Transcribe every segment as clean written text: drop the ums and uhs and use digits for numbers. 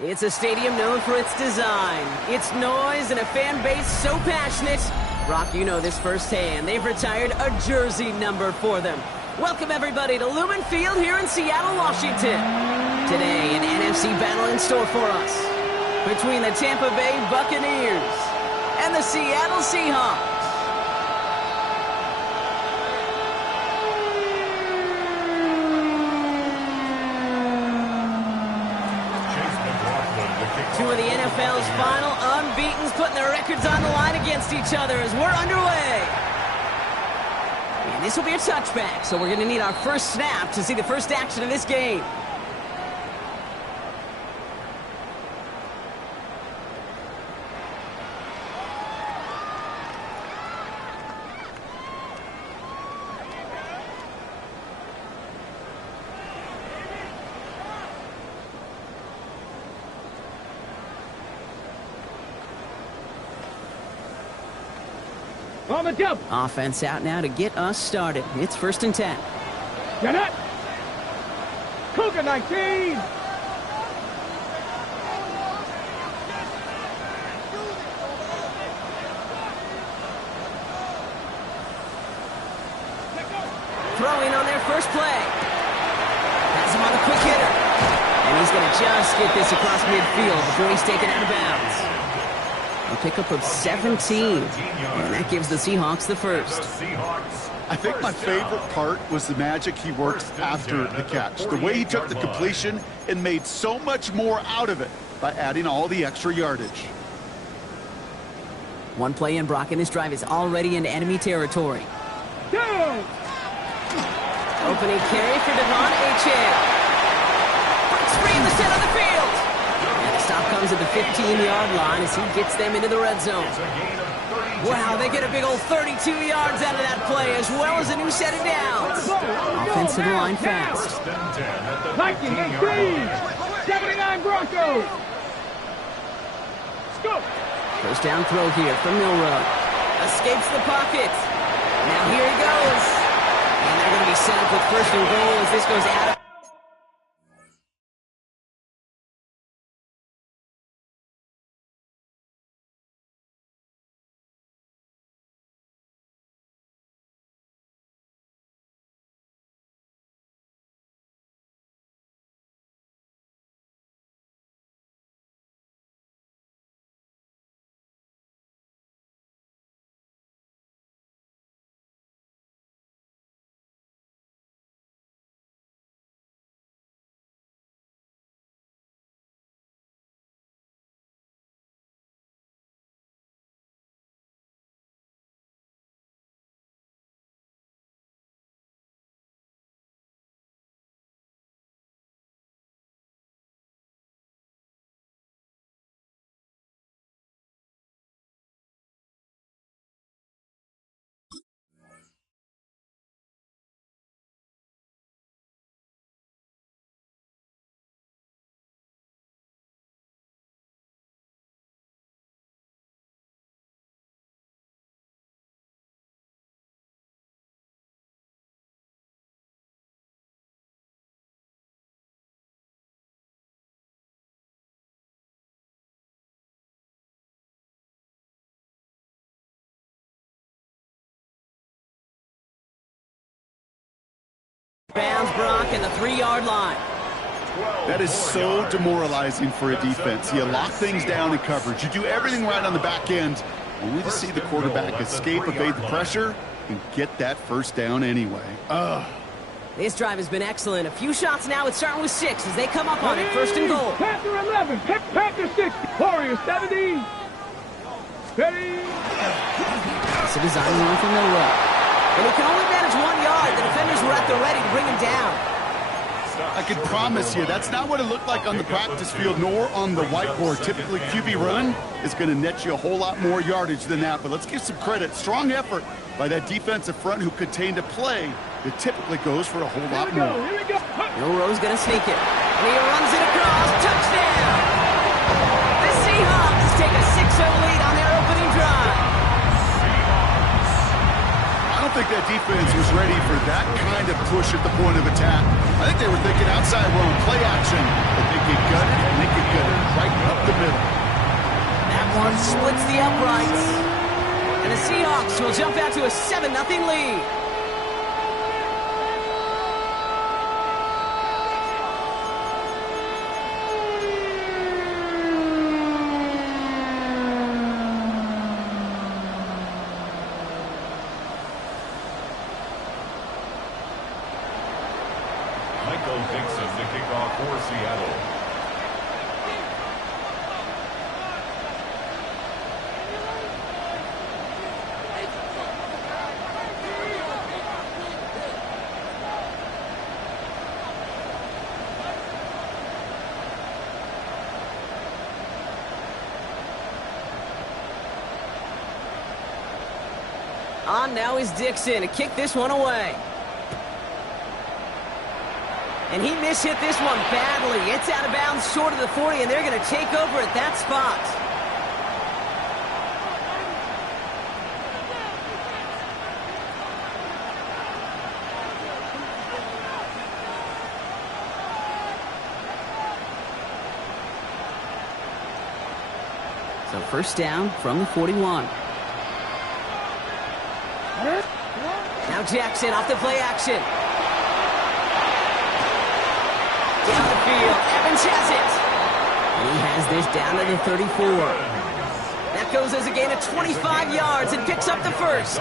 It's a stadium known for its design, its noise, and a fan base so passionate. Brock, you know this firsthand. They've retired a jersey number for them. Welcome, everybody, to Lumen Field here in Seattle, Washington. Today, an NFC battle in store for us between the Tampa Bay Buccaneers and the Seattle Seahawks. Two of the NFL's final unbeatens putting their records on the line against each other as we're underway. And this will be a touchback, so we're going to need our first snap to see the first action of this game. On the jump. Offense out now to get us started. It's 1st and 10. Get it. Cougar 19. Throwing on their first play. Has him on the quick hitter. And he's going to just get this across midfield before he's taken out of bounds. A pickup of 17, and that gives the Seahawks the first. I think my favorite part was the magic he worked after the catch. The way he took the completion and made so much more out of it by adding all the extra yardage. One play in, Brock, and this drive is already into enemy territory. Down. Opening carry for Devon Achane. Breaks free in the center of the field. Stop comes at the 15-yard line as he gets them into the red zone. Wow, they get a big old 32 yards out of that play, as well as a new set of downs. Offensive line fast. 19-18, 79 Broncos. Go. First down throw here from Milrow. Escapes the pocket. Now here he goes. And they're going to be set up with 1st and goal as this goes out of bounds, Brock, and the 3-yard line. That is so demoralizing for a defense. You lock things down in coverage. You do everything right on the back end, only to see the quarterback escape, evade the pressure, and get that first down anyway. This drive has been excellent. A few shots now. It's starting with 6 as they come up on it. 1st and goal. Panther 11, Panther 6, Warriors 17. Ready. It's a design run from Milrow. And he can only manage 1 yard. The defenders were at the ready to bring him down. I can promise you that's not what it looked like on the practice field nor on the whiteboard. Typically, QB run is going to net you a whole lot more yardage than that. But let's give some credit. Strong effort by that defensive front who contained a play that typically goes for a whole lot more. Milrow's going to sneak it. And he runs it across. Touchdown! The Seahawks take a 6-0 lead on their opening drive. I don't think that defense was ready for that kind of push at the point of attack. I think they were thinking outside run, play action, but they get gutted, and they get gutted right up the middle. That one splits the uprights. And the Seahawks will jump out to a 7-0 lead. The kickoff for Seattle. On now is Dixon to kick this one away. And he mishit this one badly. It's out of bounds short of the 40, and they're going to take over at that spot. So first down from the 41. Now Jackson off the play action. Down the field, Evans has it. And he has this down to the 34. That goes as a gain of 25 yards and picks up the first.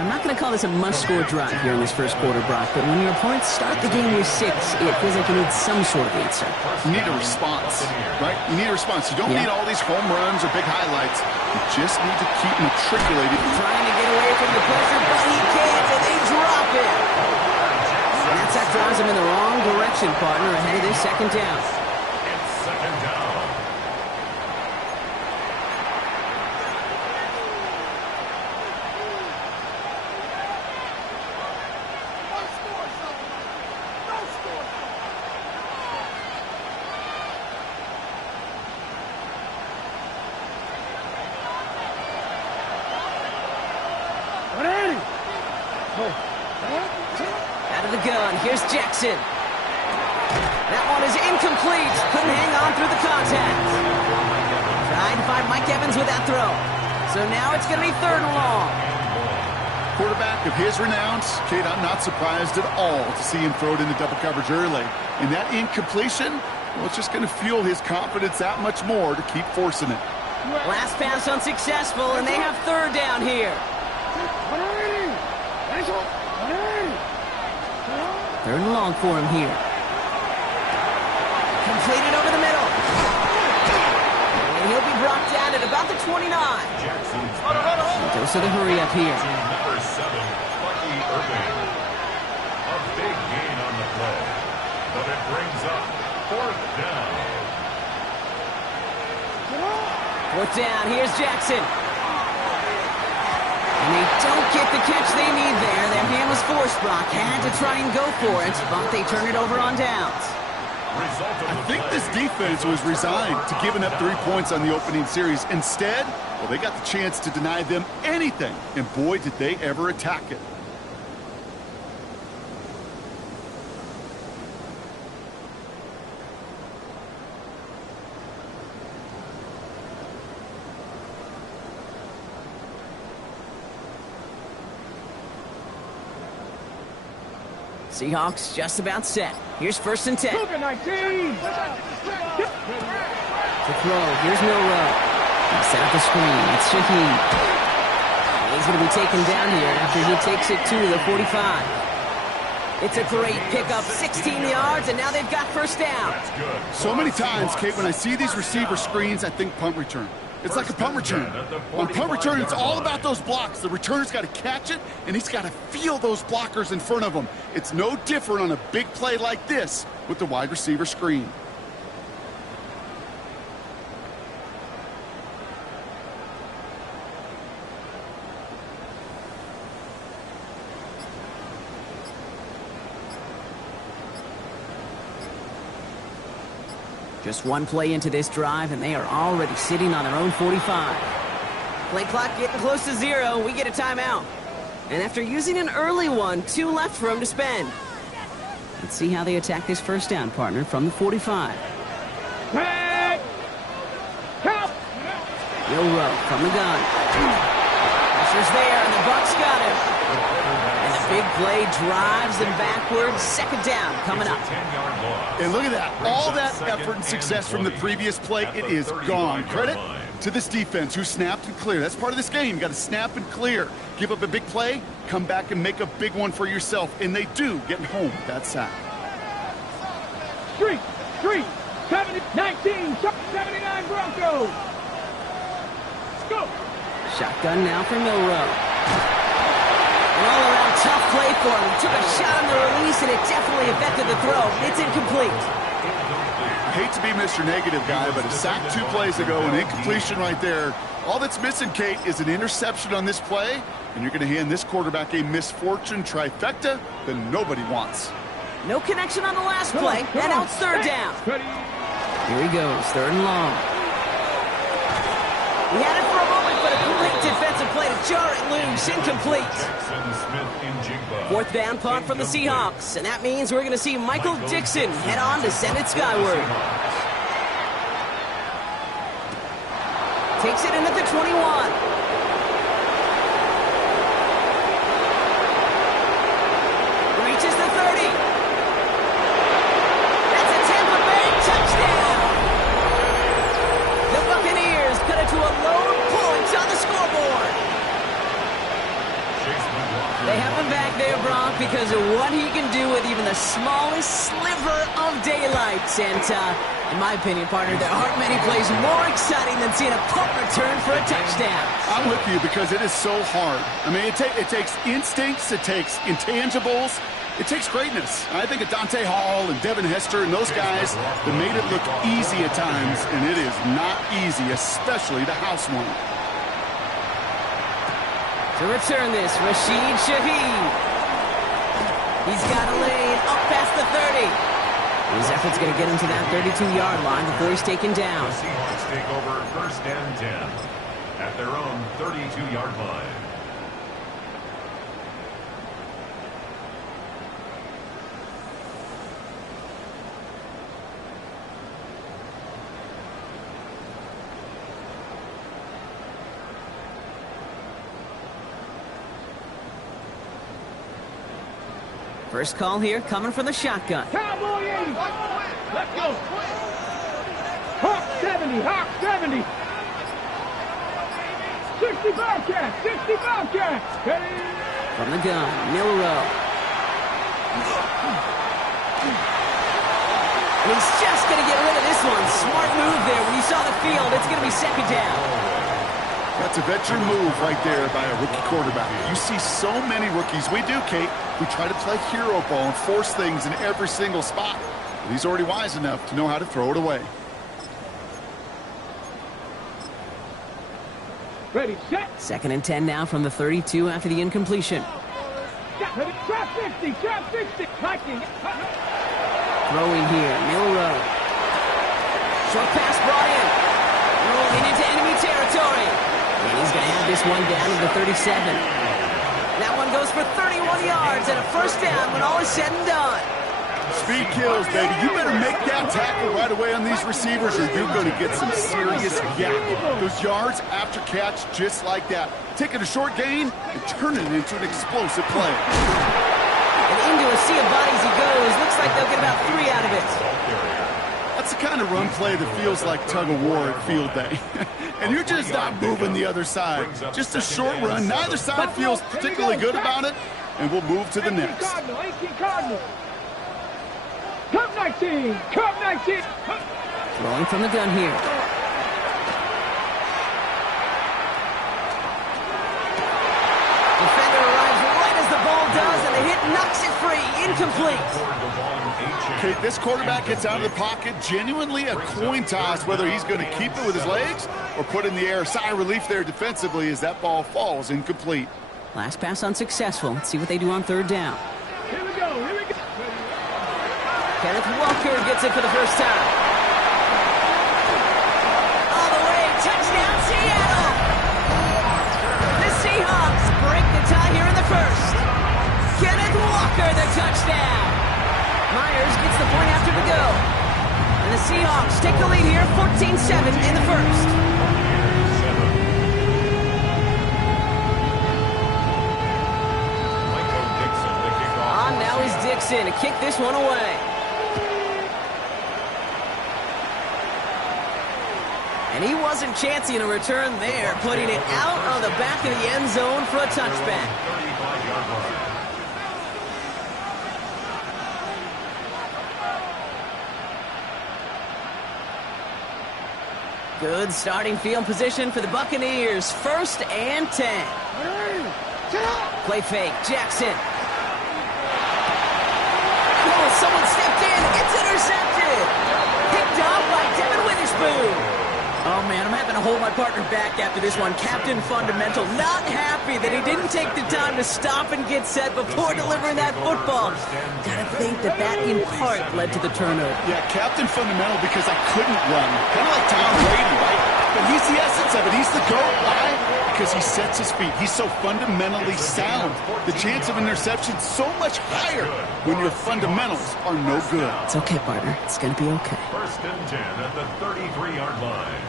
I'm not going to call this a must-score drive here in this first quarter, Brock, but when your opponents start the game with 6, it feels like you need some sort of answer. You need a response, right? You need a response. You don't need all these home runs or big highlights. You just need to keep matriculating. Trying to get away from the pressure, but he can't, and they drop it. And that drives him in the wrong direction, partner, ahead of this second down. It's second down. Out of the gun, here's Jackson. That one is incomplete. Couldn't hang on through the contact. Trying to find Mike Evans with that throw. So now it's going to be 3rd and long. Quarterback of his renown, Kate, I'm not surprised at all to see him throw it into double coverage early. And that incompletion, well, it's just going to fuel his confidence that much more to keep forcing it. Last pass unsuccessful, and they have 3rd down here. 3rd and long for him here. Completed over the middle. And he'll be brought down at about the 29. Dose of the hurry up here. Number 7, Bucky Irving. A big gain on the play, but it brings up 4th down. 4th down, here's Jackson. And they don't get the catch they need there. Their hand was forced, Brock. Had to try and go for it, but they turn it over on downs. I think this defense was resigned to giving up 3 points on the opening series. Instead, well, they got the chance to deny them anything, and boy, did they ever attack it. Seahawks just about set. Here's 1st and 10. Cougar 19. To throw, here's Milrow. He set up the screen. It's Shaheed. He's going to be taken down here after he takes it to the 45. It's a great pickup, 16 yards, and now they've got 1st down. So many times, Kate, when I see these receiver screens, I think punt return. It's like a punt return. On punt return, it's all about those blocks. The returner's got to catch it, and he's got to feel those blockers in front of him. It's no different on a big play like this with the wide receiver screen. Just one play into this drive, and they are already sitting on their own 45. Play clock getting close to 0. We get a timeout. And after using an early one, 2 left for him to spend. Let's see how they attack this first down, partner, from the 45. Tag. Count. Will Rowe from the gun. Pressure's there, and the Bucs got him. And the big play drives them backwards. Second down coming up. And look at that. All that effort and success from the previous play, it is gone. Credit to this defense who snapped and cleared. That's part of this game. You got to snap and clear. Give up a big play, come back and make a big one for yourself. And they do, getting home with that sack. Street. 70, 19, 79 Broncos. Let's go. Shotgun now for Milroe. An all-around tough play for him. He took a shot on the release, and it definitely affected the throw. It's incomplete. I hate to be Mr. Negative guy, but a sack 2 plays ago, an incompletion right there. All that's missing, Kate, is an interception on this play, and you're going to hand this quarterback a misfortune trifecta that nobody wants. No connection on the last play, and now it's third down. Here he goes, third and long. He had it for a moment, but a great defensive play to jar it loose, incomplete. Fourth down punt from the Seahawks, and that means we're going to see Michael Dixon head on to send it skyward. Takes it in at the 21. Reaches the 30. That's a Tampa Bay touchdown. The Buccaneers cut it to a lone point on the scoreboard. They have him back there, Brock, because of what he can do with even the smallest sliver of daylight. And in my opinion, partner, there aren't many plays more exciting than seeing a punt return for a touchdown. I'm with you because it is so hard. I mean, it takes instincts, it takes intangibles, it takes greatness. I think of Dante Hall and Devin Hester and those guys that made it look easy at times, and it is not easy, especially the house one. To return this, Rashid Shaheed. He's got a lane up past the 30. His effort's going to get him to that 32-yard line before he's taken down. The Seahawks take over first and 10 at their own 32-yard line. First call here coming from the shotgun. Cowboy 80. Let's go. Hawk 70. Hawk 70. 60 Bobcat. 60 Bobcat. Ready. From the gun, Milroe. And he's just going to get rid of this one. Smart move there. When you saw the field, it's going to be second down. That's a veteran move right there by a rookie quarterback. You see so many rookies. We do, Kate. We try to play hero ball and force things in every single spot. But he's already wise enough to know how to throw it away. Ready, set. Second and 10 now from the 32 after the incompletion. Ready, trap 60. Trap 60. Hiking. Throwing here, Milroe. Short pass brought in. Rolling into enemy territory. And he's going to have this one down to the 37. That one goes for 31 yards and a first down when all is said and done. Speed kills, baby. You better make that tackle right away on these receivers or you're going to get some serious yak. Those yards after catch just like that. Taking a short gain and turning it into an explosive play. And into a sea of bodies he goes. Looks like they'll get about 3 out of it. That's the kind of run play that feels like tug-of-war at field day. And you're just not moving the other side. Just a short run. Neither side feels particularly good about it. And we'll move to the next. 18 Cardinals. Cup 19. Cup 19. Throwing from the gun here. Defender arrives right as the ball does, and the hit knocks it free. Incomplete. Okay, this quarterback gets out of the pocket. Genuinely a coin toss whether he's going to keep it with his legs or put in the air. Sigh of relief there defensively as that ball falls incomplete. Last pass unsuccessful. Let's see what they do on third down. Here we go. Here we go. Kenneth Walker gets it for the first time. All the way. Touchdown, Seattle! The Seahawks break the tie here in the first. touchdown. Myers gets the point after the go. And the Seahawks take the lead here, 14-7 in the first. On now is Dixon to kick this one away. And he wasn't chancing a return there, putting it out on the back of the end zone for a touchback. Good starting field position for the Buccaneers. 1st and 10. Play fake. Jackson. Oh, someone stepped in. It's intercepted. Picked off by Devin Witherspoon. Oh, man, I'm having to hold my partner back after this one. Captain Fundamental not happy that he didn't take the time to stop and get set before delivering that football. Gotta think that in part led to the turnover. Yeah, Captain Fundamental because I couldn't run. Kind of like Tom Brady, right? But he's the essence of it. He's the GOAT. Why? Because he sets his feet. He's so fundamentally sound. The chance of interception so much higher when your fundamentals are no good. It's okay, partner. It's going to be okay. 1st and 10 at the 33-yard line.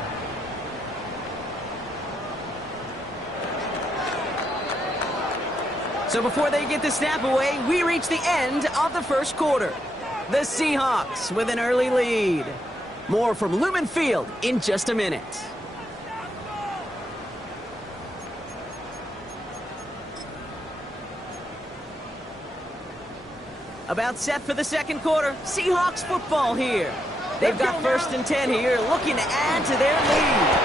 So before they get the snap away, we reach the end of the first quarter. The Seahawks with an early lead. More from Lumen Field in just a minute. About set for the second quarter. Seahawks football here. They've got 1st and 10 here, looking to add to their lead.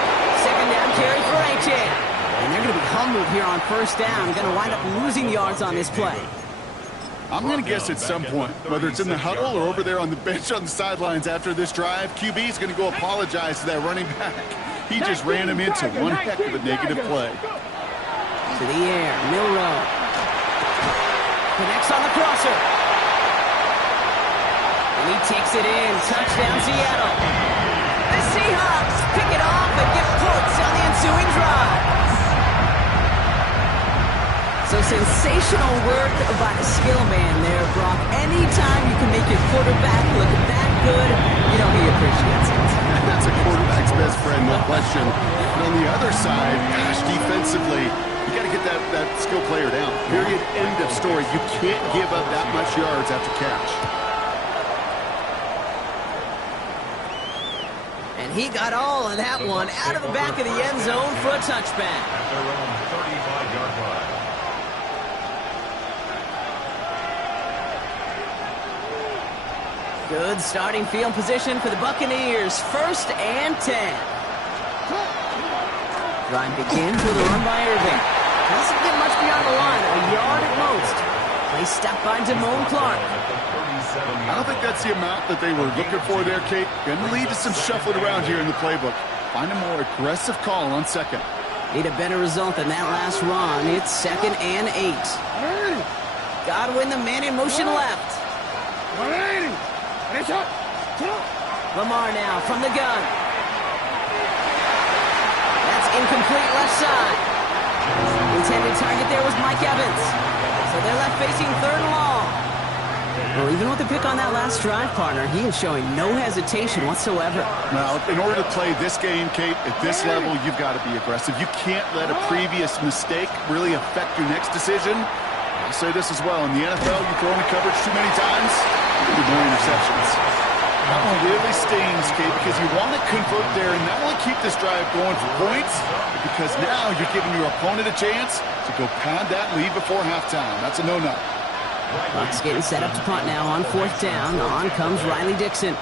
2nd down carry for HA. And they're going to be humbled here on 1st down. Going to wind up losing yards on this play. I'm going to guess at some point, whether it's in the huddle or over there on the bench on the sidelines after this drive, QB is going to go apologize to that running back. He just ran him into one heck of a negative play. To the air, Milrow. Connects on the crosser. And he takes it in. Touchdown, Seattle. The Seahawks pick it off and get points on the ensuing drive. So sensational work by the skill man there, Brock. Anytime you can make your quarterback look that good, you know he appreciates it. That's a quarterback's best friend, no question. But on the other side, gosh, defensively, you got to get that skill player down. Period. End of story. You can't give up that much yards after catch. And he got all of that one out of the back of the end zone for a touchback. At their own 35-yard line. Good starting field position for the Buccaneers. 1st and 10. Drive begins with a run by Irving. Doesn't get much beyond the line, a yard at most. Play stopped by Damone Clark. I don't think that's the amount that they were looking for there, Kate. Going to lead to some shuffling around here in the playbook. Find a more aggressive call on 2nd. Need a better result than that last run. It's 2nd and 8. Godwin, the man in motion left. Lamar now from the gun. That's incomplete left side. Intended target there was Mike Evans. So they're left facing 3rd and long. Well, even with the pick on that last drive, partner, he is showing no hesitation whatsoever. Now, in order to play this game, Kate, at this level, you've got to be aggressive. You can't let a previous mistake really affect your next decision. I'll say this as well. In the NFL, you throw in coverage too many times, you get more interceptions. That one really stings, Kate, because you want to convert there and not only keep this drive going for points, but because now you're giving your opponent a chance to go pound that lead before halftime. That's a no-no. Bucks getting set up to punt now on 4th down. On comes Riley Dixon.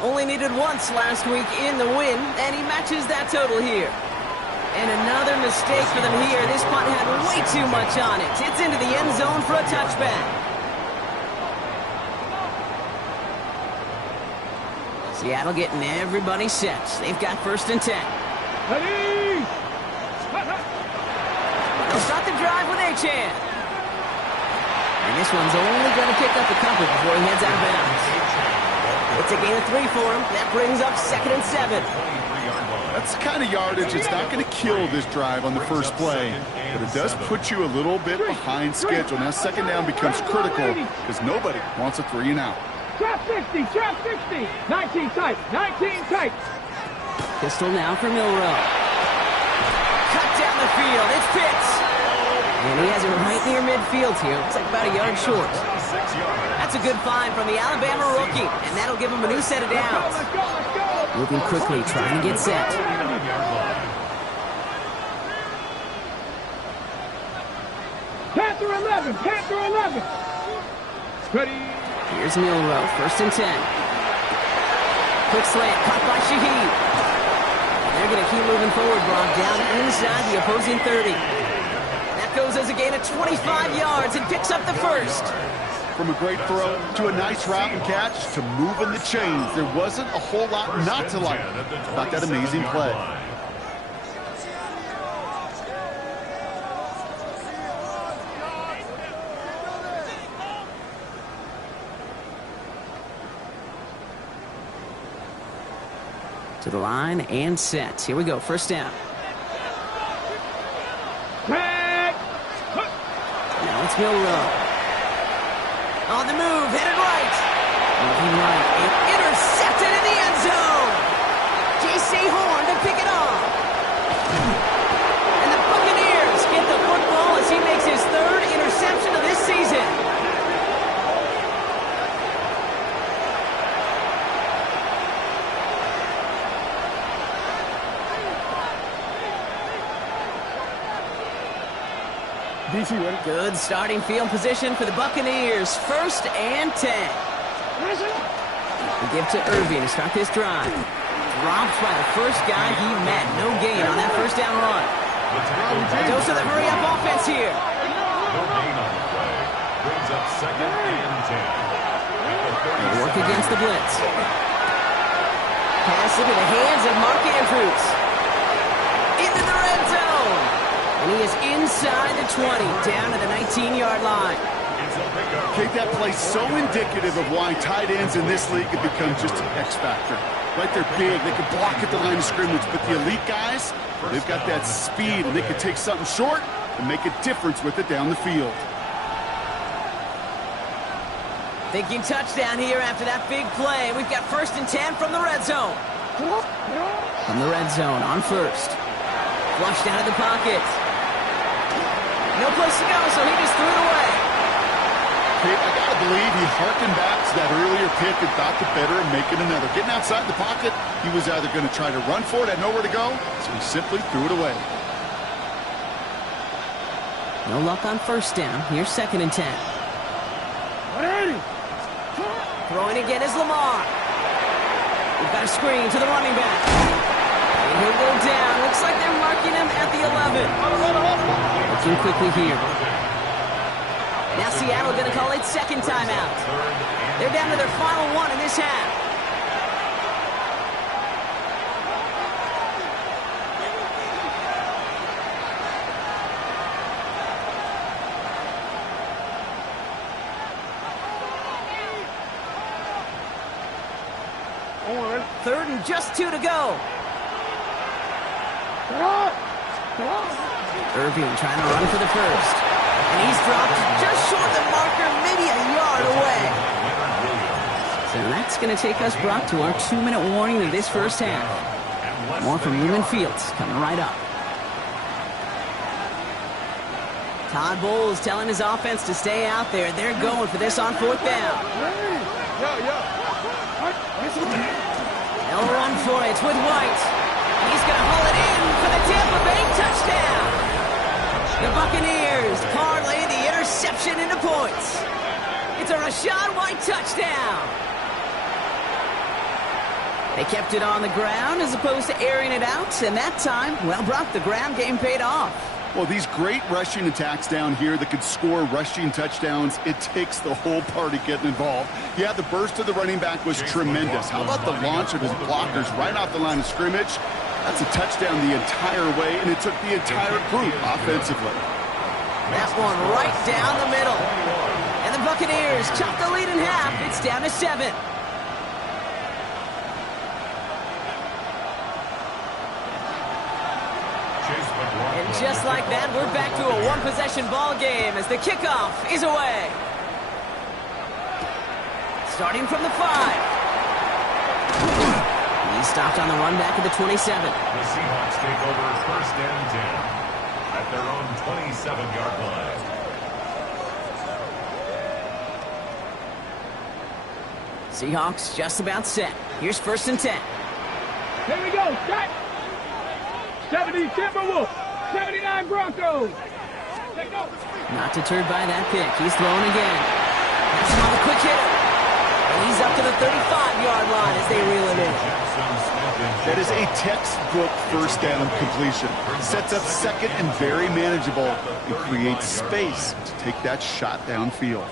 Only needed once last week in the win, and he matches that total here. And another mistake for them here. This punt had way too much on it. It's into the end zone for a touchback. Seattle getting everybody set. They've got 1st and 10. Ready! They'll start the drive with Achane. And this one's only going to pick up a couple before he heads out of bounds. It's a gain of 3 for him. That brings up 2nd and 7. That's the kind of yardage. It's not going to kill this drive on the first play, but it does put you a little bit behind schedule. Now second down becomes critical because nobody wants a 3 and out. Trap 60, trap 60. 19 tight, 19 tight. Pistol now for Milrow. Cut down the field. It's Pitts. And he has it right near midfield here. Looks like about a yard short. That's a good find from the Alabama rookie, and that'll give him a new set of downs. Let's go, let's go. Moving quickly, trying to get set. Panther 11, Panther 11. Ready. Here's Milrow, 1st and 10. Quick slant, caught by Shaheed. They're going to keep moving forward, Brock, down inside the opposing 30. That goes as a gain of 25 yards and picks up the first. From a great throw to a nice route and catch to moving the chains, there wasn't a whole lot not to like about that amazing play. To the line and set. Here we go, 1st down. Now it's Milrow. On the move, headed right. Moving right, and intercepted in the end zone. J.C. Horn to pick it off. And the Buccaneers get the football as he makes his 3rd interception of this season. Good starting field position for the Buccaneers. 1st and 10. We give to Irving to start this drive. Dropped by the first guy he met. No gain on that 1st down run. Dose of the hurry-up offense here. No gain on the play. Brings up 2nd and 10. They work against the blitz. Pass into the hands of Mark Andrews. Into the red zone. And he is inside the 20, down to the 19-yard line. Kate, that play so indicative of why tight ends in this league have become just an X factor. Right, they're big, they can block at the line of scrimmage, but the elite guys, they've got that speed, and they can take something short and make a difference with it down the field. Thinking touchdown here after that big play. We've got 1st and 10 from the red zone. From the red zone on 1st. Flushed out of the pocket. No place to go, so he just threw it away. Kate, I gotta believe he harkened back to that earlier pick and thought the better of making another. Getting outside the pocket, he was either going to try to run for it, had nowhere to go, so he simply threw it away. No luck on 1st down. Here's 2nd and 10. Throwing again is Lamar. We've got a screen to the running back. And he'll go down. Looks like they're marking him at the 11. Looking quickly here. Now Seattle going to call it 2nd timeout. They're down to their final 1 in this half. Third and just 2 to go. Irving trying to run for the first. And he's dropped just short of the marker, maybe a yard away. So that's going to take us, Brock, to our 2-minute warning of this first half. More from Lumen Fields coming right up. Todd Bowles telling his offense to stay out there. They're going for this on 4th down. They'll run for it with White. He's going to haul it in for the Tampa Bay touchdown. The Buccaneers parlay the interception into points. It's a Rachaad White touchdown. They kept it on the ground as opposed to airing it out, and that time, well, Brock, the ground game paid off. Well, these great rushing attacks down here that could score rushing touchdowns, it takes the whole party getting involved. Yeah, the burst of the running back was tremendous. How about the launch of his blockers right off the line of scrimmage? That's a touchdown the entire way, and it took the entire group offensively. That one right down the middle. And the Buccaneers chop the lead in half. It's down to 7. just like that, we're back to a one-possession ball game as the kickoff is away. Starting from the 5. He stopped on the run back at the 27. The Seahawks take over first and 10 at their own 27-yard line. Seahawks just about set. Here's first and 10. Here we go. Set. 70 Timberwolves. 79 Broncos. Take off. Not deterred by that pick. He's throwing again. That's him on the quick hitter. And he's up to the 35-yard line as they reel it in. That is a textbook first down completion. Sets up second and very manageable and creates space to take that shot downfield.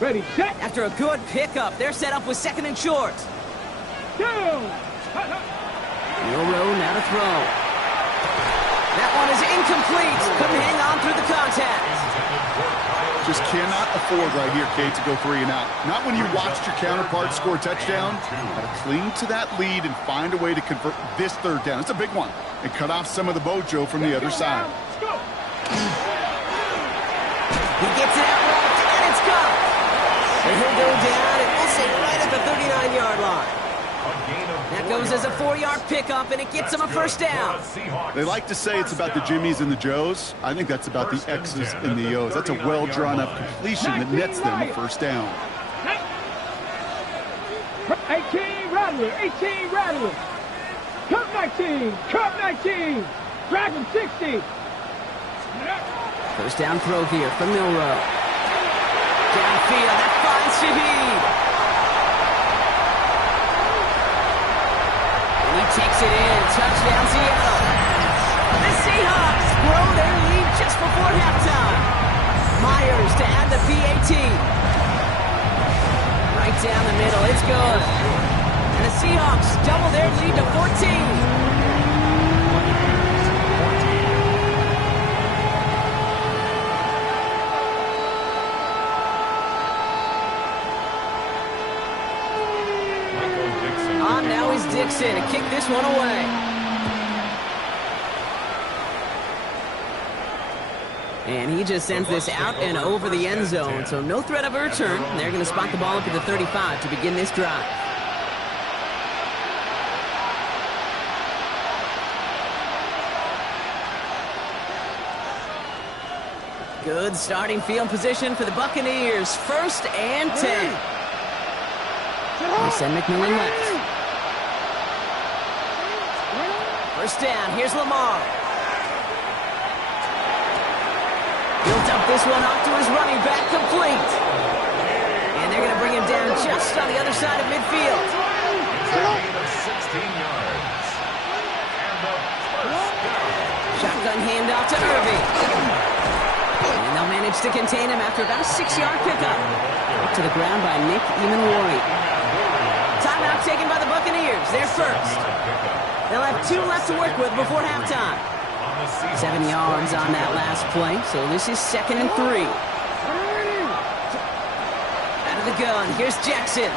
Ready, set. After a good pickup, they're set up with second and short. Down. Milrow now to throw. That one is incomplete. Couldn't hang on through the contact. Just cannot afford right here, Kate, to go 3 and out. Not when you watched your counterpart score a touchdown. Got to cling to that lead and find a way to convert this third down. It's a big one. And cut off some of the mojo from the other side. He gets it out right, and it's gone. And he'll go down, and we'll say right at the 39-yard line. That goes as a 4-yard pickup, and it gets him a first down. They like to say it's about the Jimmies and the Joes. I think that's about the X's and the O's. That's a well-drawn-up completion that nets them a first down. 18 Rattler. 18 Rattler. Cup 19. Cup 19. Dragon 60. First down throw here from Milrow. Downfield, that finds Shaheed. And he takes it in. Touchdown, Seattle. The Seahawks grow their lead just before halftime. Myers to add the PAT. Right down the middle, it's good. And the Seahawks double their lead to 14. Now is Dixon to kick this one away. And he just sends this out and over the end zone, so no threat of a return. They're going to spot the ball up at the 35 to begin this drive. Good starting field position for the Buccaneers. First and 10. They send McMillan left. First down, here's Lamar. He'll dump this one off to his running back, complete. And they're going to bring him down just on the other side of midfield. Shotgun handoff to Irving. And they'll manage to contain him after about a 6-yard pickup. Up to the ground by Nick Emanwari. Timeout taken by the Buccaneers. They're first. They'll have 2 left to work with before halftime. 7 yards on that last play, so this is second and 3. Out of the gun, here's Jackson.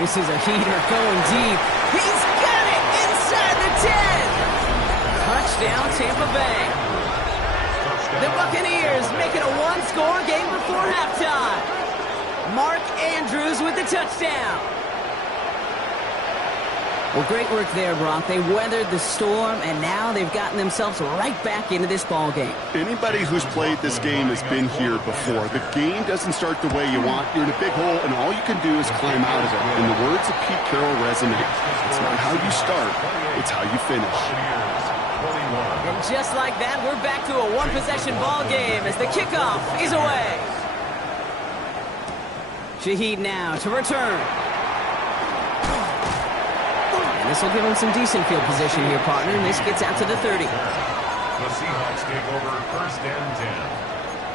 This is a heater going deep. He's got it inside the 10. Touchdown, Tampa Bay. The Buccaneers make it a 1-score game before halftime. Mark Andrews with the touchdown. Well, great work there, Brock. They weathered the storm, and now they've gotten themselves right back into this ball game. Anybody who's played this game has been here before. The game doesn't start the way you want. You're in a big hole, and all you can do is climb out of it. And the words of Pete Carroll resonate. It's not how you start, it's how you finish. And just like that, we're back to a one-possession ball game as the kickoff is away. Shaheed now to return. And this will give him some decent field position here, partner. And this gets out to the 30. The Seahawks take over first and 10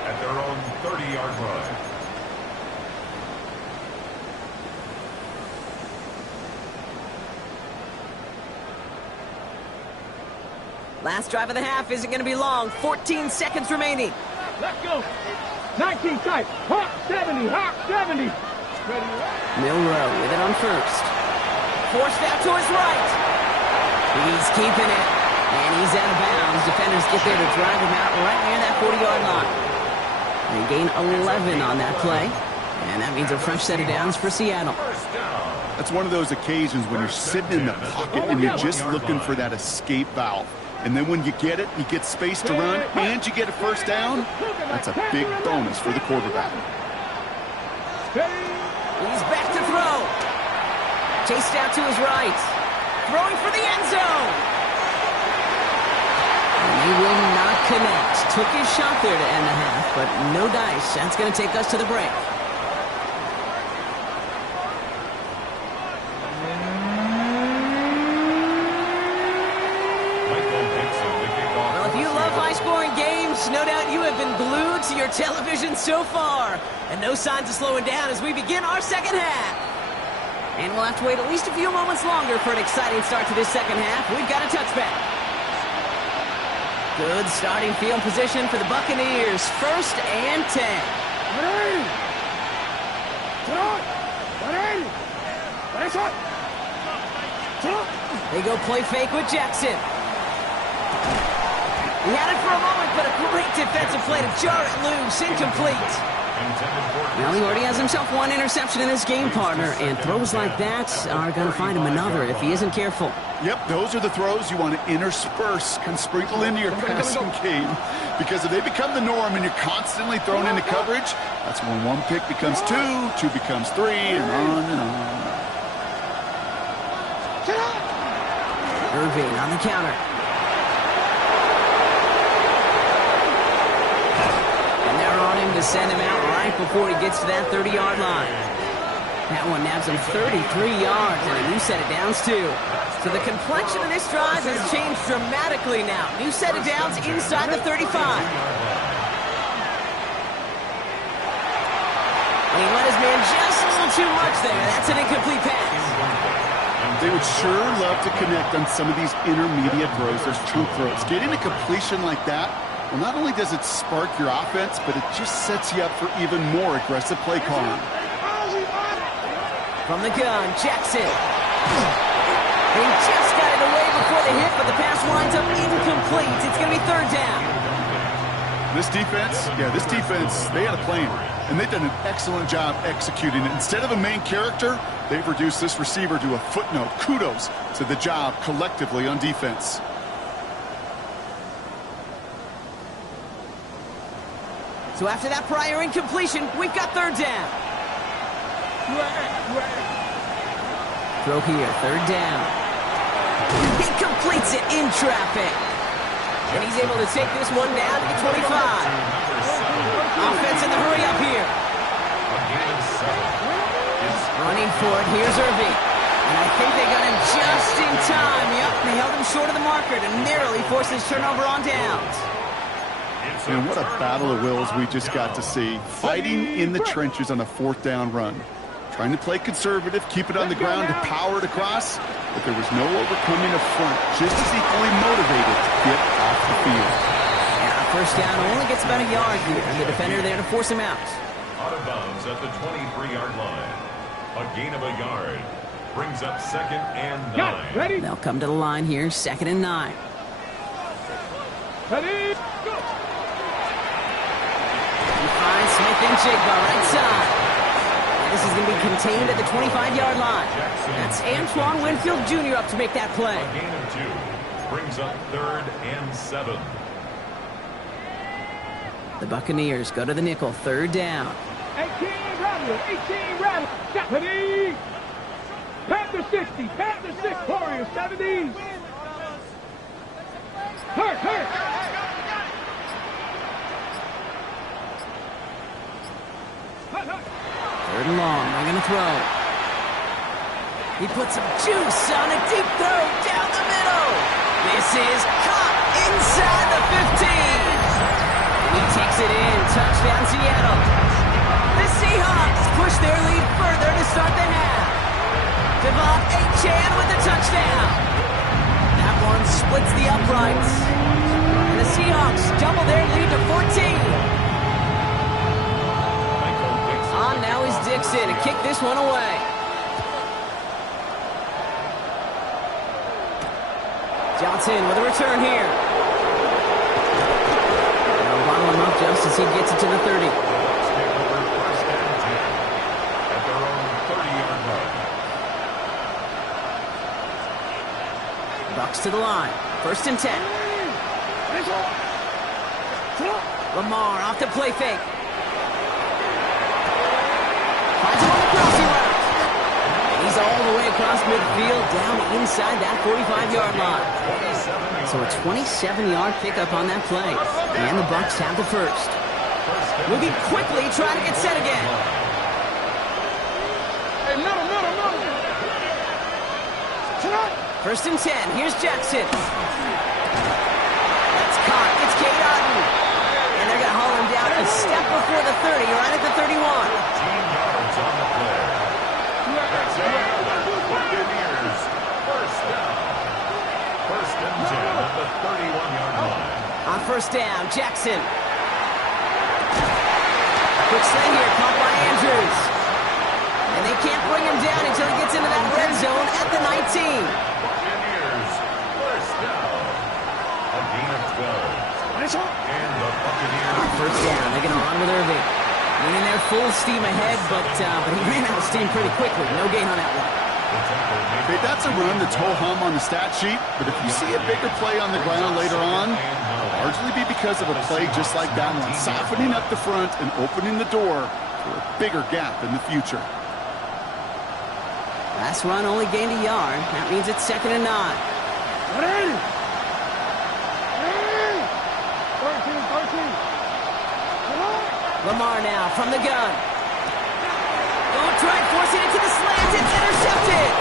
at their own 30-yard line. Last drive of the half isn't going to be long. 14 seconds remaining. Let's go. 19 tight. Hawk 70. Hawk 70. Ready. Milrow with it on first. Forced out to his right. He's keeping it, and he's out of bounds. Defenders get there to drive him out right near that 40-yard line. They gain 11 on that play, and that means a fresh set of downs for Seattle. That's one of those occasions when you're sitting in the pocket and you're just looking for that escape valve. And then when you get it, you get space to run, and you get a first down. That's a big bonus for the quarterback. He's back to throw. Chased out to his right. Throwing for the end zone. And he will not connect. Took his shot there to end the half, but no dice. That's going to take us to the break. Well, if you love high-scoring games, no doubt you have been glued to your television so far. And no signs of slowing down as we begin our second half. And we'll have to wait at least a few moments longer for an exciting start to this second half. We've got a touchback. Good starting field position for the Buccaneers. 1st and 10. They go play fake with Jackson. He had it for a moment, but a great defensive play to jar it loose. Incomplete. Well, he already has himself one interception in this game, partner, and throws like that are going to find him another if he isn't careful. Yep, those are the throws you want to intersperse, sprinkle into your passing game, because if they become the norm and you're constantly thrown into coverage, that's when one pick becomes two becomes three, and on and on. Irving on the counter. To send him out right before he gets to that 30-yard line. That one nabs him 33 yards and a new set of downs too. So the complexion of this drive has changed dramatically now. New set of downs inside the 35. And he let his man just a little too much there. That's an incomplete pass. They would sure love to connect on some of these intermediate throws, those chunk throws. Getting a completion like that, well, not only does it spark your offense, but it just sets you up for even more aggressive play calling. From the gun, Jackson. He just got it away before the hit, but the pass winds up incomplete. It's going to be 3rd down. This defense, they had a plan, and they've done an excellent job executing it. Instead of a main character, they've reduced this receiver to a footnote. Kudos to the job collectively on defense. So after that prior incompletion, we've got 3rd down. Throw here, 3rd down. He completes it in traffic. And he's able to take this one down to the 25. Offense in the hurry up here. Running for it, here's Irving. And I think they got him just in time. Yep, they held him short of the marker to narrowly force his turnover on downs. And what a battle of wills we just got to see. Fighting in the trenches on a 4th down run. Trying to play conservative, keep it on the ground to power it across, but there was no overcoming a front, just as equally motivated to get off the field. Yeah, 1st down only gets about a yard here, and the defender there to force him out. Out of bounds at the 23-yard line. A gain of a yard. Brings up 2nd and 9. Ready? They'll come to the line here, 2nd and 9. Ready? Smith and Jigba right side. And this is going to be contained at the 25-yard line. That's Antoine Winfield Jr. up to make that play. A gain of 2. Brings up 3rd and 7. The Buccaneers go to the nickel, 3rd down. 18 rattle. Stop. Ready? Panther 60. Panther 6. Warriors 70. Hurt. 3rd and long, they're going to throw. He puts some juice on a deep throw down the middle. This is caught inside the 15. And he takes it in. Touchdown, Seattle. The Seahawks push their lead further to start the half. Devon Achane with the touchdown. That one splits the uprights. And the Seahawks double their lead to 14. Now is Dixon to kick this one away. Johnson with a return here. They'll bottle him up just as he gets it to the 30. First and 10 at their own 30-yard line. Bucks to the line. First and 10. Lamar off the play fake. Finds him on the crossing route. And he's all the way across midfield down inside that 45-yard line. So a 27-yard pickup on that play. And the Bucks have the first. Moving quickly, trying to get set again. Hey, middle. First and 10. Here's Jackson. That's caught. It's Cade Otton. And they're going to haul him down a step before the 30, right at the 31. 15 yards on the play. That's it. Buccaneers. First down. First and 10 at the 31-yard line. On first down, Jackson. Quick sling here, caught by Andrews. And they can't bring him down until he gets into that red zone at the 19. Buccaneers. First down. A gain of 12. And the Buccaneers. First down, they're going to run with Irving. Meaning they're full steam ahead, but he ran out of steam pretty quickly. No gain on that one. Okay, that's a run that's ho-hum on the stat sheet, but if you see a bigger play on the ground later on, it'll largely be because of a play just like that one, softening up the front and opening the door for a bigger gap in the future. Last run only gained a yard. That means it's 2nd and 9. 13. Lamar now from the gun. Oh, tried forcing it to the slant. It's intercepted.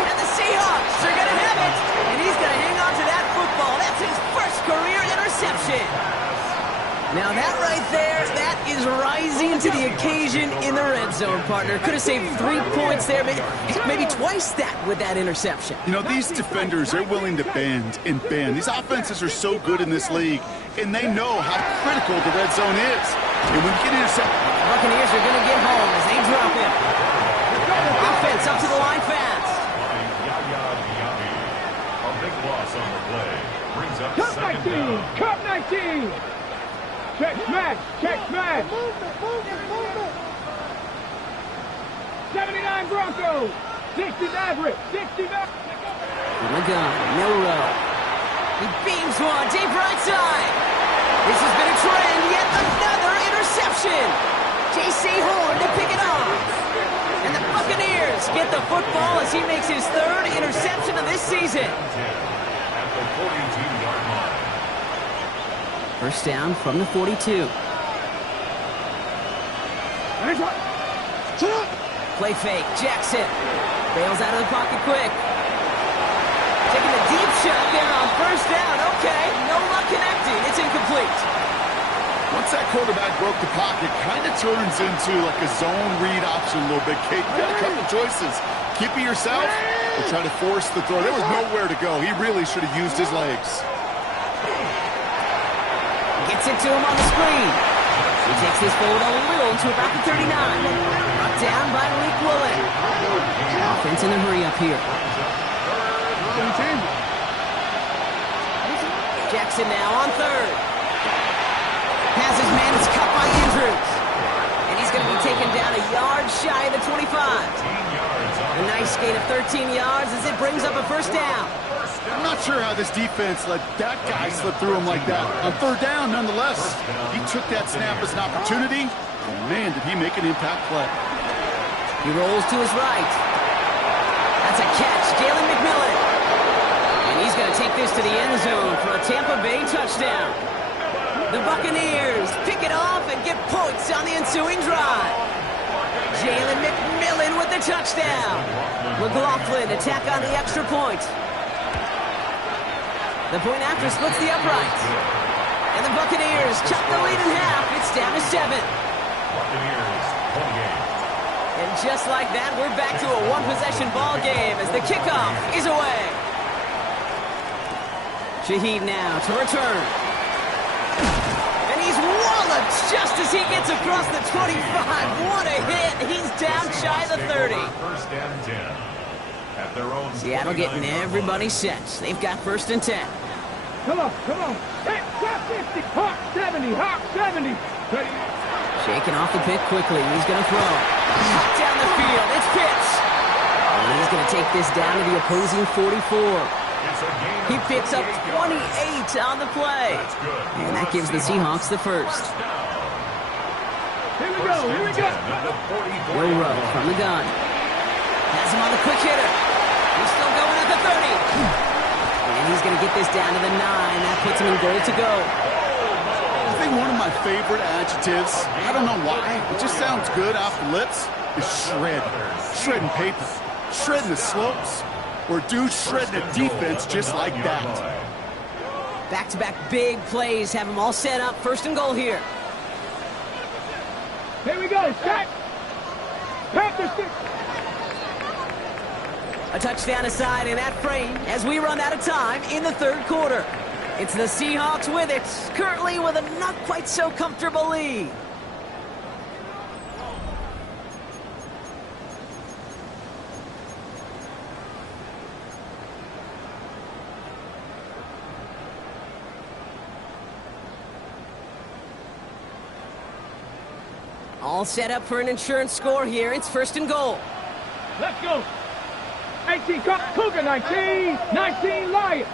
And the Seahawks are going to have it. And he's going to hang on to that football. That's his first career interception. Now that right there, that is rising to the occasion in the red zone, partner. Could have saved 3 points there, maybe twice that with that interception. You know, these defenders, they're willing to bend and bend. These offenses are so good in this league, and they know how critical the red zone is. And when you get intercepted, the Buccaneers are going to get home as they drop him. Offense up to the line fast. A big loss on the play. Brings up Cup 2nd 19. down. Cup 19. Check smash. 79 Broncos. 60 Maverick. 60 Maverick. From the gun, Milrow. He beams one, deep right side. This has been a trend, yet another interception. J.C. Horn to pick it off. And the Buccaneers get the football as he makes his 3rd interception of this season. At the 42-yard line. First down from the 42. Play fake, Jackson. Bails out of the pocket quick. Taking a deep shot there on first down. Okay, no luck connecting. It's incomplete. once that quarterback broke the pocket, kind of turns into like a zone read option a little bit. Kate, you got a couple choices. Keep it yourself or try to force the throw. There was nowhere to go. He really should have used his legs. Gets it to him on the screen. He takes this forward a little to about the 39. Brought down by Malik Woolen. Offense in a hurry up here. Jackson now on third. Passes man is cut by Andrews. And he's going to be taken down a yard shy of the 25. A nice gain of 13 yards as it brings up a first down. I'm not sure how this defense let that guy slip through him like that. On third down, nonetheless, he took that snap as an opportunity. And man, did he make an impact play. He rolls to his right. That's a catch, Jalen McMillan. And he's going to take this to the end zone for a Tampa Bay touchdown. The Buccaneers pick it off and get points on the ensuing drive. Jalen McMillan with the touchdown. McLaughlin attack on the extra point. The point after splits the uprights. And the Buccaneers chop the lead in half. It's down to 7. Buccaneers, 28. And just like that, we're back to a one-possession ball game as the kickoff is away. Shaheed now to return. And he's walloped just as he gets across the 25. What a hit. He's down shy of the 30. First and 10 At their own Seattle getting everybody set. They've got 1st and 10. Come on, come on. Hey, top 50, hot 70, hot 70. Ready? Shaking off the pick quickly. He's going to throw. Hot down the field. It's Pitts. And he's going to take this down to the opposing 44. He picks up 28 on the play. And that gives the Seahawks the first. Here we go, here we go. Will Rowe from the gun. Has him on the quick hitter. He's still going at the 30. And he's going to get this down to the 9. That puts him in goal to go. I think one of my favorite adjectives, I don't know why, it just sounds good off the lips, is shred. Shredding paper. Shredding the slopes. Or dude shredding a defense just like that. Back-to-back big plays have them all set up. 1st and goal here. Here we go, set. Panthers 6. A touchdown aside in that frame as we run out of time in the 3rd quarter. It's the Seahawks with it, currently with a not quite so comfortable lead. All set up for an insurance score here. It's 1st and goal. Let's go. 18 Cougar, 19, 19 Lion.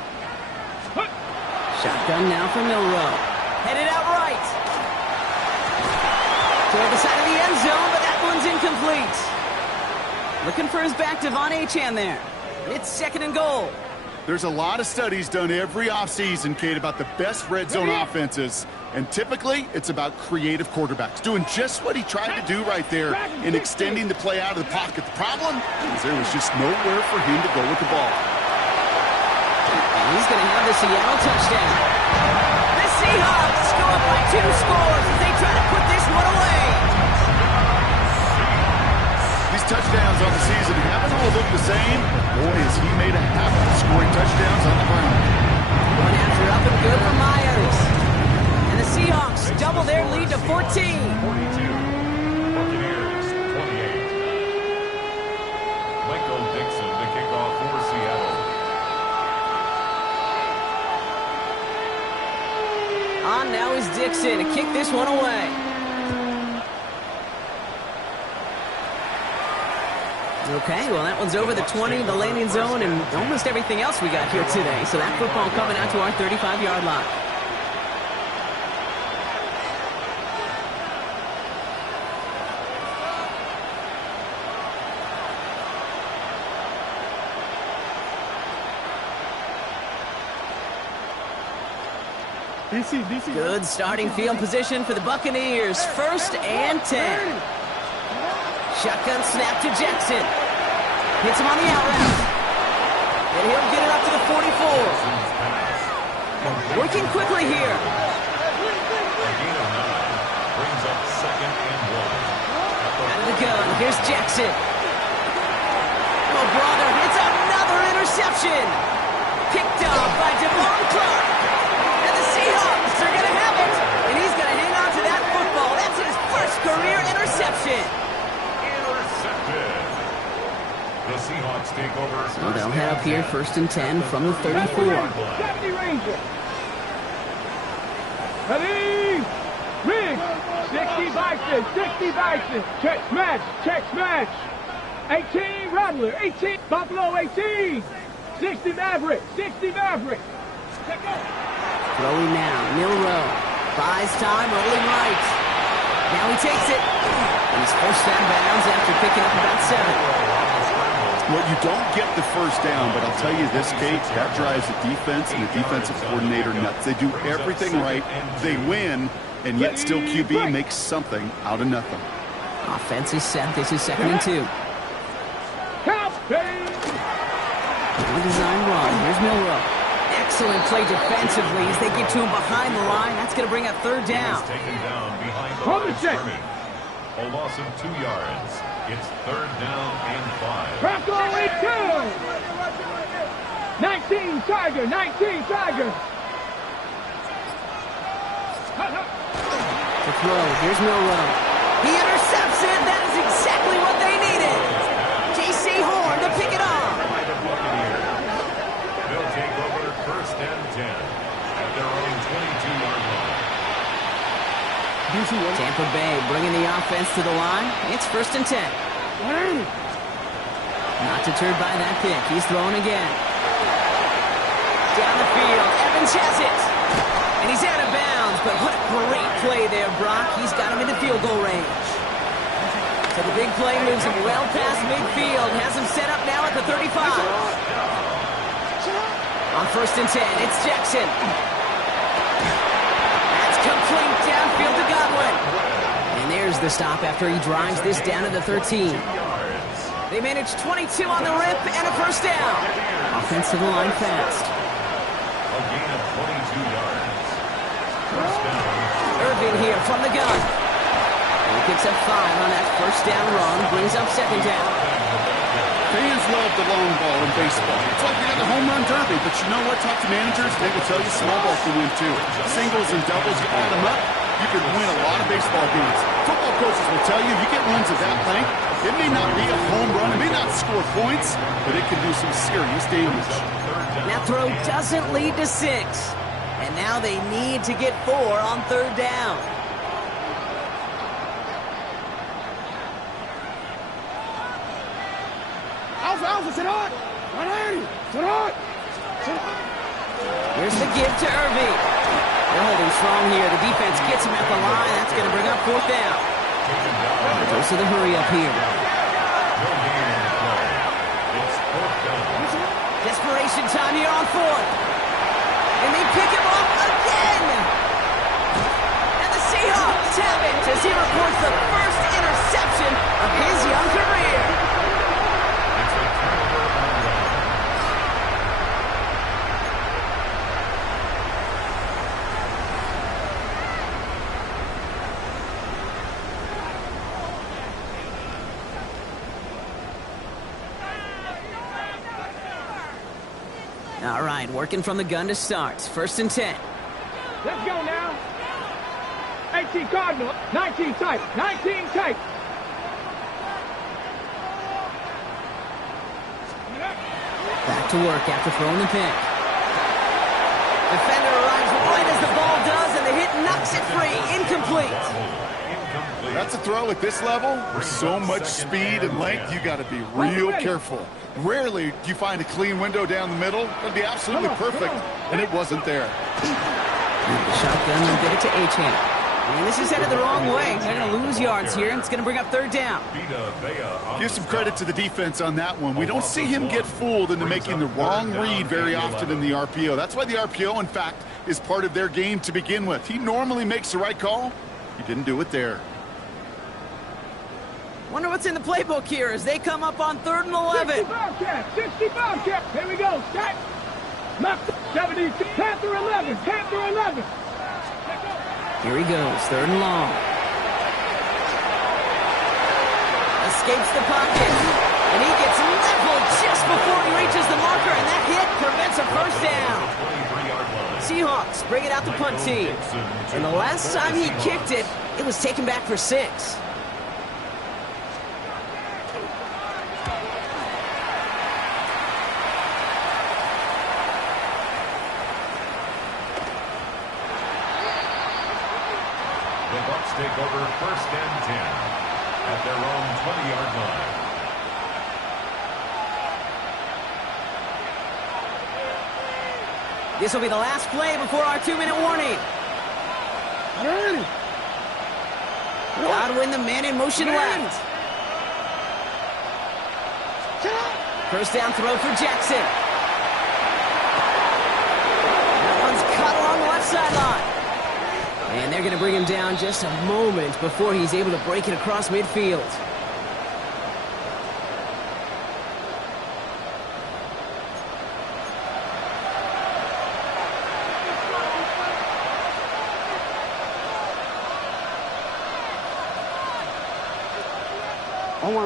Shotgun now for Milroe. Headed out right. Toward the side of the end zone, but that one's incomplete. Looking for his back, Devon Achane there. It's 2nd and goal. There's a lot of studies done every offseason, Kate, about the best red zone offenses. And typically, it's about creative quarterbacks, doing just what he tried to do right there in extending the play out of the pocket. The problem is there was just nowhere for him to go with the ball. And he's going to have the Seattle touchdown. The Seahawks go up by 2 scores as they try to put this one away. These touchdowns on the season haven't all looked the same. Boy, has he made a habit of scoring touchdowns on the ground. One after up and good for Myers. And the Seahawks double their lead to 14. 42. Buccaneers, 28. Michael Dixon, the kickoff for Seattle. On now is Dixon to kick this one away. Okay, well, that one's over the 20, the landing zone, and almost everything else we got here today. So that football coming out to our 35-yard line. DC. Good starting field position for the Buccaneers. 1st and 10. Shotgun snap to Jackson. Hits him on the out route. And he'll get it up to the 44. Working quickly here. Brings up 2nd and 1. Out of the gun. Here's Jackson. Oh, brother. It's another interception. Picked up by Devon Clark. And the Seahawks are going to have it. And he's going to hang on to that football. That's his 1st career interception. The Seahawks take over. So they'll head up here 1st and 10 from the 34. 70 Ranger. Ready? Rig. 60 Bison. 60 Bison. Check smash. 18 Rattler. 18 Buffalo. 18. 60 Maverick. 60 Maverick. Check out. Throwing now. Milroe. Buys time. Rolling right. Now he takes it. And he's forced out of bounds after picking up about 7. Well, you don't get the 1st down, but I'll tell you this, Kate, that drives the defense and the defensive coordinator nuts. They do everything right, they win, and yet still QB makes something out of nothing. Offense is set. This is 2nd and 2. Well designed run. Here's Milroe. Excellent play defensively as they get to him behind the line. That's going to bring up 3rd down. Taken down behind the line of scrimmage. A loss of 2 yards. It's 3rd down and 5. Bronco 2. 19 Tiger. 19 Tiger. To throw. Here's Milroe. He intercepts it. That is exactly what they needed. J.C. Horn to pick it off. Tampa Bay bringing the offense to the line. It's 1st and 10. Not deterred by that pick. He's throwing again. Down the field. Evans has it. And he's out of bounds. But what a great play there, Brock. He's got him in the field goal range. So the big play moves him well past midfield. Has him set up now at the 35. On 1st and 10, it's Jackson. That's complete downfield to Godwin. And there's the stop after he drives this down to the 13. They manage 22 on the rip and a 1st down. Offense to the line fast. A gain of 22 yards. 1st down. Irvin here from the gun. He picks up 5 on that 1st down run. Brings up 2nd down. Fans love the long ball in baseball. It's like they got the home run derby, but you know what? Talk to managers, they will tell you small ball can win too. Singles and doubles, you add them up, you can win a lot of baseball games. Football coaches will tell you, you get runs of that length, it may not be a home run, it may not score points, but it can do some serious damage. That throw doesn't lead to 6. And now they need to get 4 on 3rd down. Alpha, sit on! 180! Sit on! Here's the give to Irving. They're holding strong here. The defense gets him at the line. That's going to bring up 4th down. Goes to the hurry up here. Desperation time here on 4th. And they pick him off again. And the Seahawks have it as he reports the first interception of his young career. All right, working from the gun to start. 1st and 10. Let's go now. 18 Cardinal, 19 tight, 19 tight. Back to work after throwing the pick. Defender arrives right as the ball does, and the hit knocks it free. Incomplete. That's a throw at this level. With so much speed and length, you got to be real careful. Rarely do you find a clean window down the middle. That'd be absolutely perfect, and it wasn't there. The shotgun will get it to Achane. And this is headed the wrong way. They're going to lose yards here, and it's going to bring up 3rd down. Give some credit to the defense on that one. We don't see him get fooled into making the wrong read very often in the RPO. That's why the RPO, in fact, is part of their game to begin with. He normally makes the right call. He didn't do it there. Wonder what's in the playbook here as they come up on 3rd and 11. 60 Bobcat, 60 Bobcat. Here we go, set. Left, 70, Panther 11, Panther 11. Here he goes, 3rd and long. Escapes the pocket, and he gets leveled just before he reaches the marker, and that hit prevents a 1st down. Seahawks bring it out the punt team. And the last time he kicked it, it was taken back for 6. The Bucs take over 1st and 10 at their own 20-yard line. This will be the last play before our 2-minute warning. Godwin, the man in motion left. 1st down throw for Jackson. That one's caught along the left sideline. And they're going to bring him down just a moment before he's able to break it across midfield.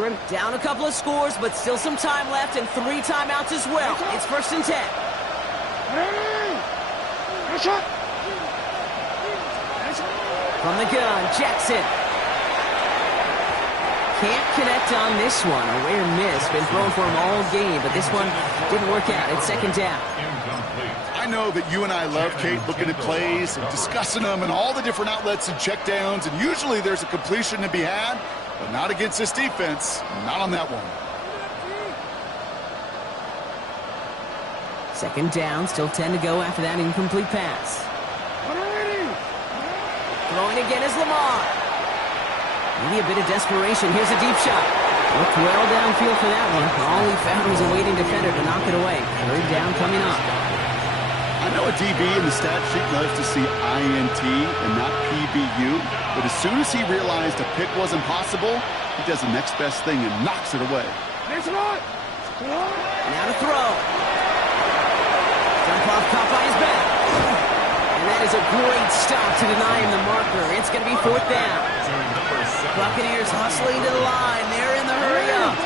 Ready? Down a couple of scores, but still some time left and 3 timeouts as well. It's 1st and 10. From the gun, Jackson. Can't connect on this one. A rare miss. Been thrown for him all game, but this one didn't work out. It's 2nd down. Incomplete. I know that you and I love, Kate, looking at plays and discussing them and all the different outlets and checkdowns, and usually there's a completion to be had, but not against this defense, not on that one. Second down, still 10 to go after that incomplete pass. Throwing again is Lamar. Maybe a bit of desperation. Here's a deep shot. Looked well downfield for that one. All he found was a waiting defender to knock it away. Third down coming up. I know a DB in the stat sheet loves to see INT and not PBU, but as soon as he realized a pick wasn't possible, he does the next best thing and knocks it away. Now to throw. Jump off caught by his back. And that is a great stop to deny him the marker. It's going to be fourth down. Buccaneers hustling to the line. They're in the hurry up.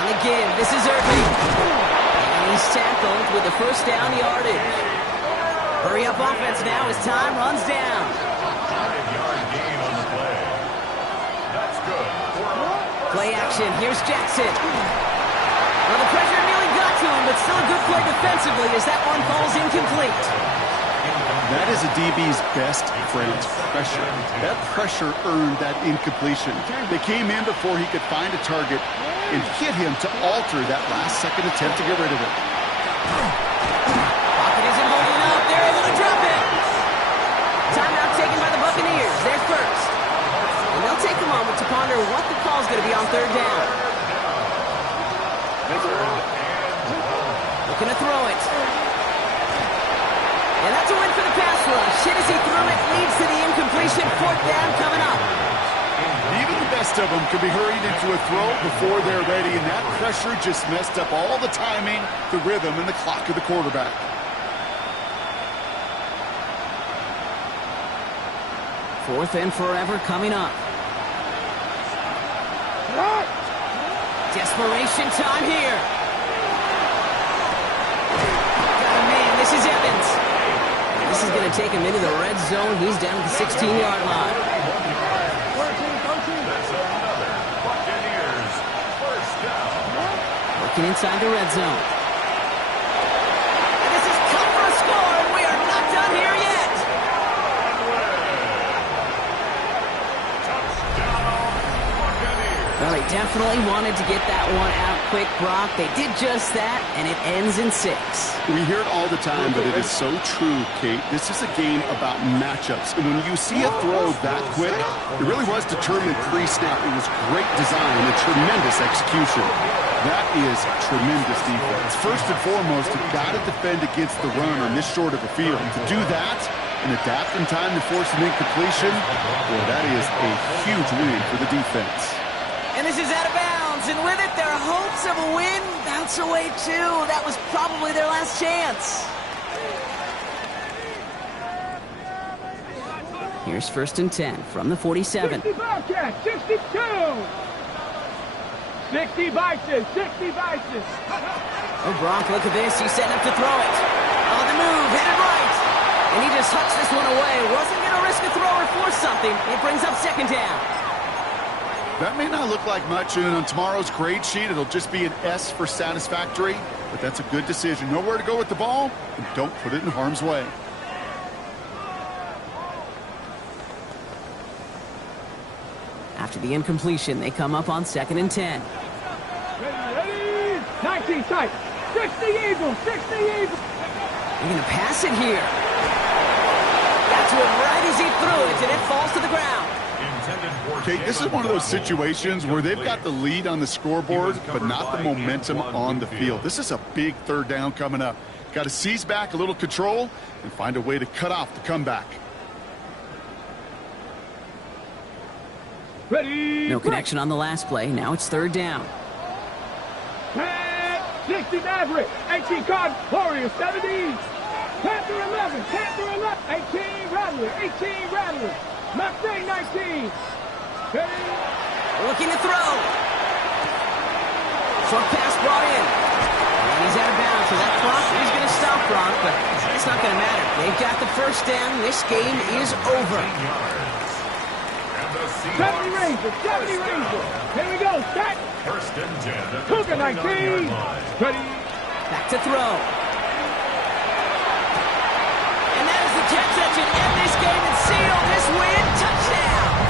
On the give, this is Irving. And he's tackled with the first down yardage. Hurry up offense now as time runs down. 5-yard gain on the play. That's good. Play action. Here's Jackson. Well, the pressure nearly got to him, but still a good play defensively as that one falls incomplete. That is a DB's best friend, pressure. That pressure earned that incompletion. They came in before he could find a target and hit him to alter that last-second attempt to get rid of it. Pocket isn't holding up. They're able to drop it. Timeout taken by the Buccaneers. They're first. And they'll take a moment to ponder what the call is going to be on third down. Looking to throw it. And that's a win for the pass rush. Hit as he threw it, leads to the incompletion. Fourth down coming up. Even the best of them could be hurried into a throw before they're ready, and that pressure just messed up all the timing, the rhythm, and the clock of the quarterback. Fourth and forever coming up. Desperation time here. Got a man. This is Evans. This is going to take him into the red zone. He's down at the 16-yard line. Buccaneers, first down. Working inside the red zone. And this is cut for a score, and we are not done here yet. Touchdown, Buccaneers. Well, they definitely wanted to get that one out quick, Brock. They did just that, and it ends in 6. We hear it all the time, but it is so true, Kate. This is a game about matchups. And when you see a throw that quick, it really was determined pre-snap. It was great design and a tremendous execution. That is tremendous defense. First and foremost, you've got to defend against the run on this short of a field. To do that and adapt in time to force an incompletion, well, that is a huge win for the defense. And this is out of bounds, and with it, their hopes of a win bounce away too. That was probably their last chance. Here's first and 10 from the 47. 60 Bobcats, 62. 60 Vices, 60 Vices. Oh, Brock, look at this. He's setting up to throw it. On the move, headed right. And he just hucks this one away. Wasn't going to risk a throw or force something. It brings up second down. That may not look like much, and on tomorrow's grade sheet, it'll just be an S for satisfactory, but that's a good decision. Know where to go with the ball, and don't put it in harm's way. After the incompletion, they come up on second and 10. Ready, 19 tight. 60 Eagles, 60 Eagles. They're going to pass it here. Got to him right as he threw it, and it falls to the ground. Okay, this is one of those situations where they've got the lead on the scoreboard, but not the momentum on the field. This is a big third down coming up. Got to seize back a little control and find a way to cut off the comeback. Ready. No connection on the last play. Now it's third down. 60 Maverick, 18 Card Warriors, 70. Panther 11, Panther 11, 18 Rattler, 18 Rattler. Mustang 19. Ready. Looking to throw. Short pass brought in. And he's out of bounds, so that clock is going to stop Brock, but it's not going to matter. They've got the first down. This game is over. the 70 Seahawks. Rangers, 70 Rangers. Here we go, set. First and 10 at the Cougar 29-yard 19. line. Ready. Back to throw. And that is the catch that should end this game and seal this win. Touchdown!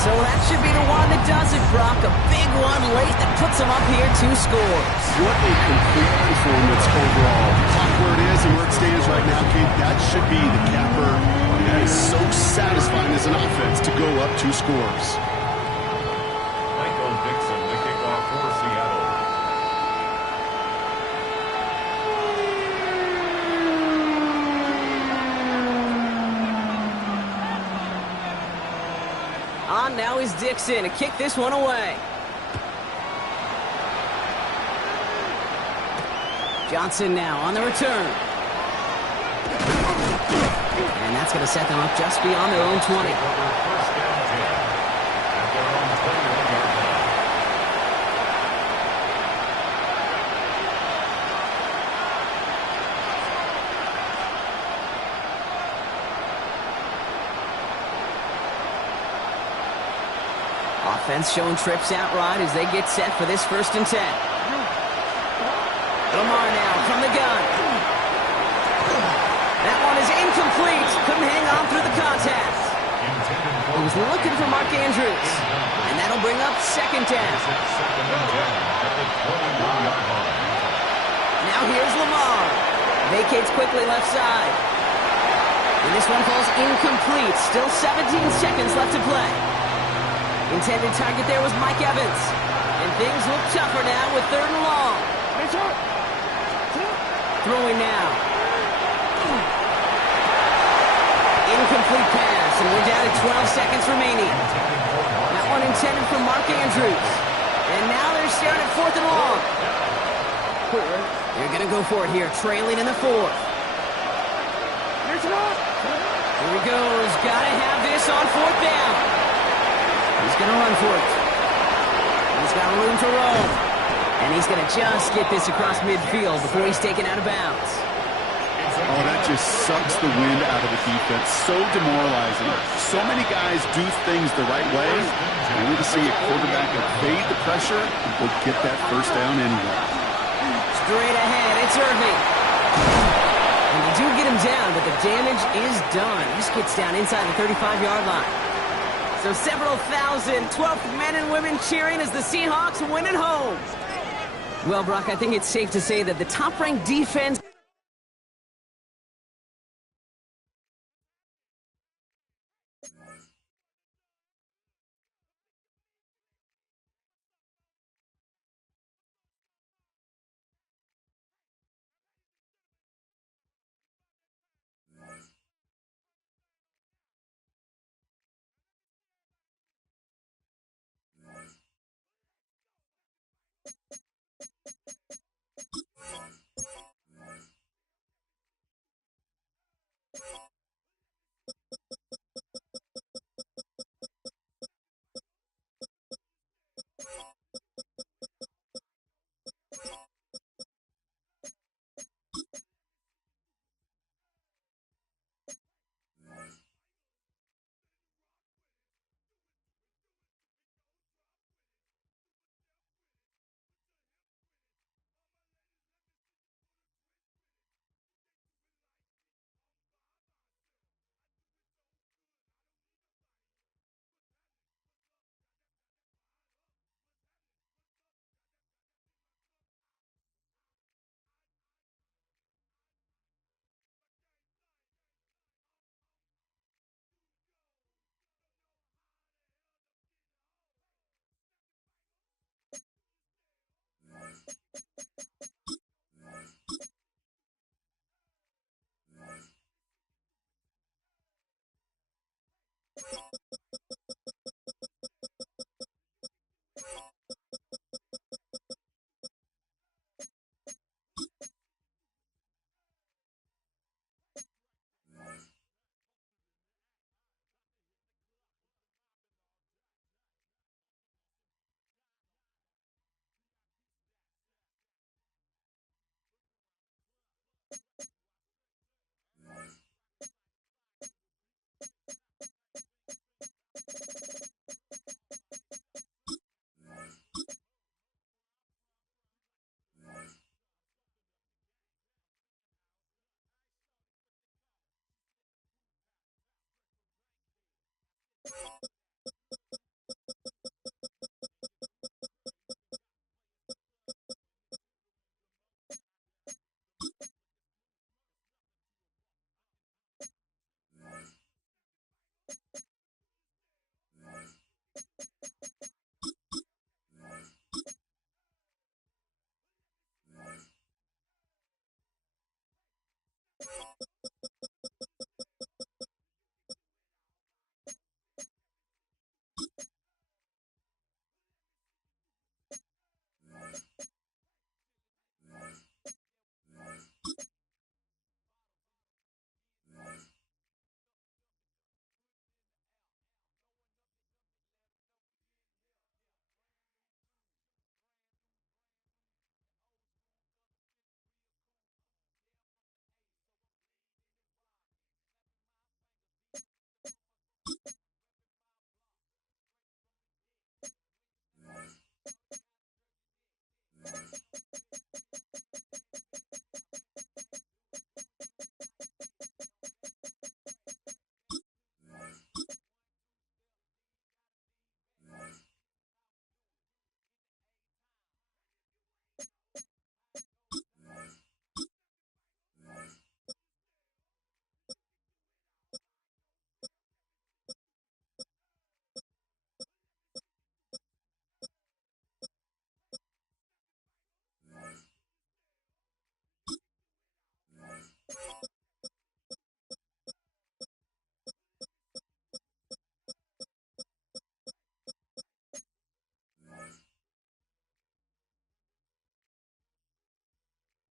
So that should be the one that does it, Brock. A big one late that puts them up here 2 scores. What a complete performance overall. Talk where it is and where it stands right now, Kate. That should be the capper. And that is so satisfying as an offense to go up 2 scores. Michael Dixon, the kickoff for Seattle. On now is Dixon to kick this one away. Johnson now on the return. And that's going to set them up just beyond their own 20. First and 10 at their own 21-yard line. Offense showing trips out right as they get set for this 1st and 10. Lamar now from the gun. That one is incomplete. Couldn't hang on through the contact. He was looking for Mark Andrews. And that'll bring up 2nd down. Second and 10 at the 21-yard line. Now here's Lamar. Vacates quickly left side. And this one falls incomplete. Still 17 seconds left to play. Intended target there was Mike Evans. And things look tougher now with 3rd and long. Throwing now. Incomplete pass, and we're down to 12 seconds remaining. That one intended for Mark Andrews. And now they're staring at 4th and long. They're going to go for it here, trailing in the 4th. Here he goes. Got to have this on 4th down. He's going to run for it. He's got room to roam. And he's going to just get this across midfield before he's taken out of bounds. Oh, that just sucks the wind out of the defense. So demoralizing. So many guys do things the right way. Only to see a quarterback evade the pressure and go get that 1st down anyway. Straight ahead, it's Irving. And they do get him down, but the damage is done. He just gets down inside the 35-yard line. So several thousand 12th men and women cheering as the Seahawks win at home. Well, Brock, I think it's safe to say that the top-ranked defense...